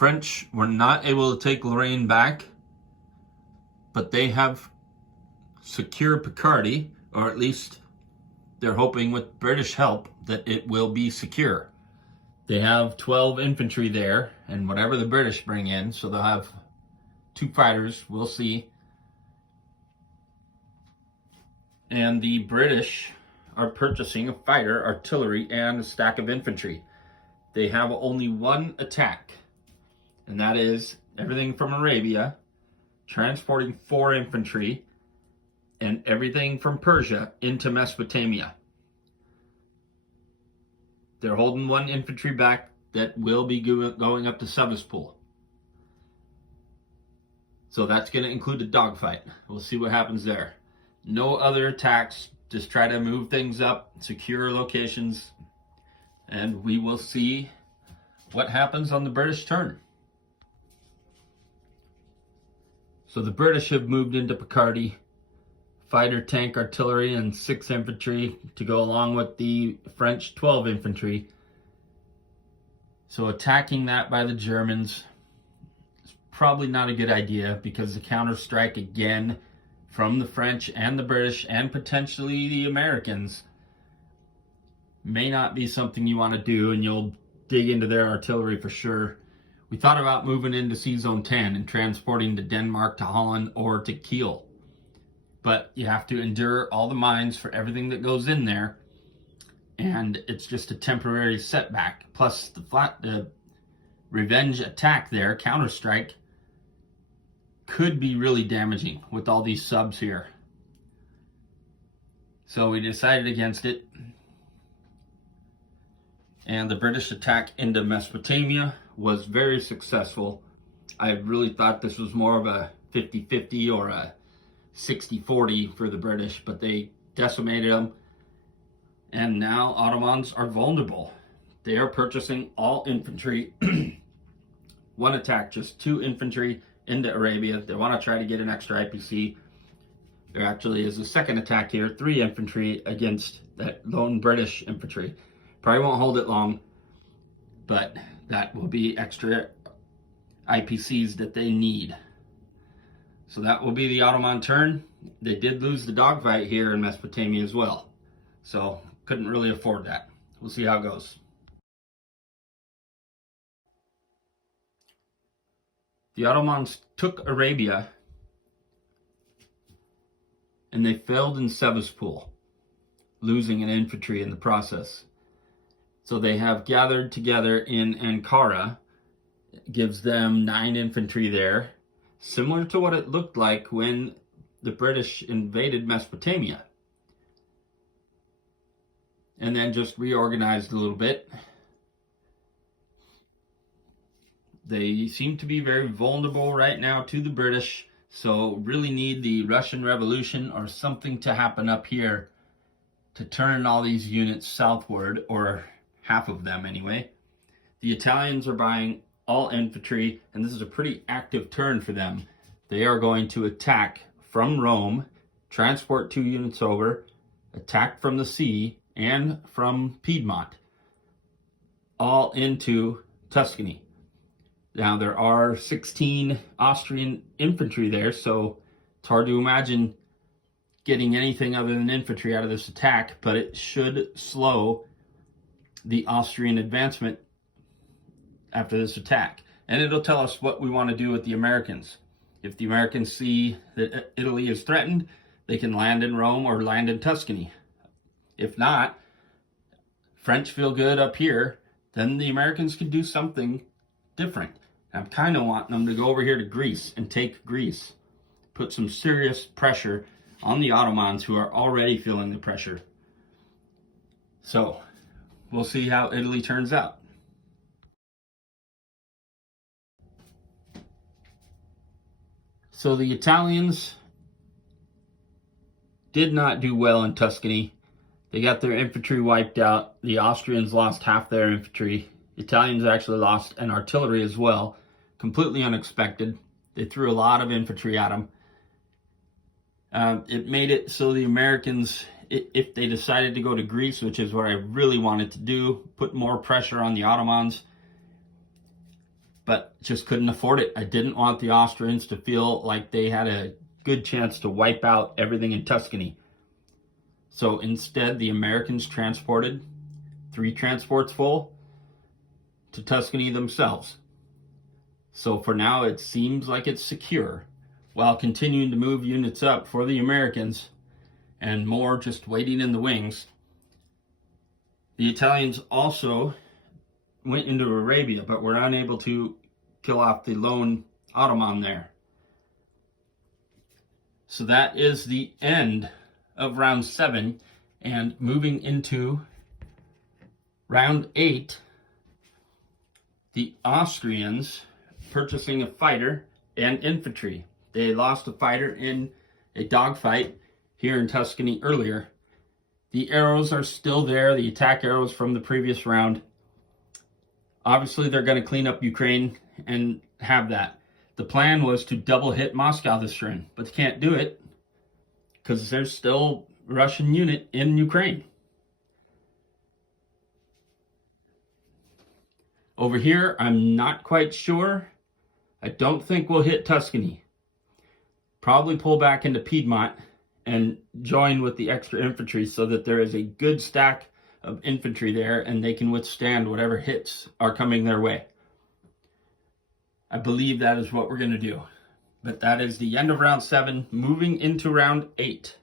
French were not able to take Lorraine back, but they have secured Picardy, or at least they're hoping with British help that it will be secure. They have 12 infantry there, and whatever the British bring in, so they'll have 2 fighters, we'll see. And the British are purchasing a fighter, artillery, and a stack of infantry. They have only one attack, and that is everything from Arabia, transporting 4 infantry, and everything from Persia into Mesopotamia. They're holding 1 infantry back that will be going up to Sebastopol. So that's going to include a dogfight. We'll see what happens there. No other attacks. Just try to move things up, secure locations, and we will see what happens on the British turn. So the British have moved into Picardy. Fighter, tank, artillery, and 6 infantry to go along with the French 12 infantry. So attacking that by the Germans is probably not a good idea, because the counter-strike again from the French and the British and potentially the Americans may not be something you want to do, and you'll dig into their artillery for sure. We thought about moving into Sea Zone 10 and transporting to Denmark, to Holland, or to Kiel. But you have to endure all the mines for everything that goes in there, and it's just a temporary setback. Plus the revenge attack there, counter-strike, could be really damaging with all these subs here. So we decided against it, and the British attack into Mesopotamia was very successful. I really thought this was more of a 50-50 or a 60-40 for the British, but they decimated them, and now Ottomans are vulnerable. They are purchasing all infantry. 1 attack, just 2 infantry into Arabia. They want to try to get an extra IPC. There actually is a second attack here, 3 infantry against that lone British infantry. Probably won't hold it long, but that will be extra IPCs that they need. So that will be the Ottoman turn. They did lose the dogfight here in Mesopotamia as well, so couldn't really afford that. We'll see how it goes. The Ottomans took Arabia, and they failed in Sebastopol, losing an infantry in the process. So they have gathered together in Ankara. It gives them 9 infantry there, similar to what it looked like when the British invaded Mesopotamia. And then just reorganized a little bit. They seem to be very vulnerable right now to the British, so really need the Russian Revolution or something to happen up here to turn all these units southward, or half of them anyway. The Italians are buying all infantry, and this is a pretty active turn for them. They are going to attack from Rome, transport 2 units over, attack from the sea, and from Piedmont, all into Tuscany. Now there are 16 Austrian infantry there, so it's hard to imagine getting anything other than infantry out of this attack, but it should slow the Austrian advancement after this attack. And it'll tell us what we want to do with the Americans. If the Americans see that Italy is threatened, they can land in Rome or land in Tuscany. If not, French feel good up here, then the Americans can do something different. I'm kind of wanting them to go over here to Greece and take Greece. Put some serious pressure on the Ottomans, who are already feeling the pressure. So, we'll see how Italy turns out. So the Italians did not do well in Tuscany. They got their infantry wiped out. The Austrians lost half their infantry. The Italians actually lost an artillery as well. Completely unexpected. They threw a lot of infantry at them. It made it so the Americans, if they decided to go to Greece, which is what I really wanted to do, put more pressure on the Ottomans. but just couldn't afford it. I didn't want the Austrians to feel like they had a good chance to wipe out everything in Tuscany. So instead, the Americans transported 3 transports full to Tuscany themselves. So for now, it seems like it's secure, while continuing to move units up for the Americans and more just waiting in the wings. The Italians also went into Arabia, but were unable to kill off the lone Ottoman there. So that is the end of round 7, and moving into round 8, the Austrians purchasing a fighter and infantry. They lost a fighter in a dogfight here in Tuscany earlier. The arrows are still there, the attack arrows from the previous round. Obviously, they're going to clean up Ukraine and have that. The plan was to double hit Moscow this turn, but they can't do it because there's still a Russian unit in Ukraine. Over here, I'm not quite sure. I don't think we'll hit Tuscany. Probably pull back into Piedmont and join with the extra infantry so that there is a good stack of infantry there and they can withstand whatever hits are coming their way. I believe that is what we're going to do. But that is the end of round 7, moving into round 8.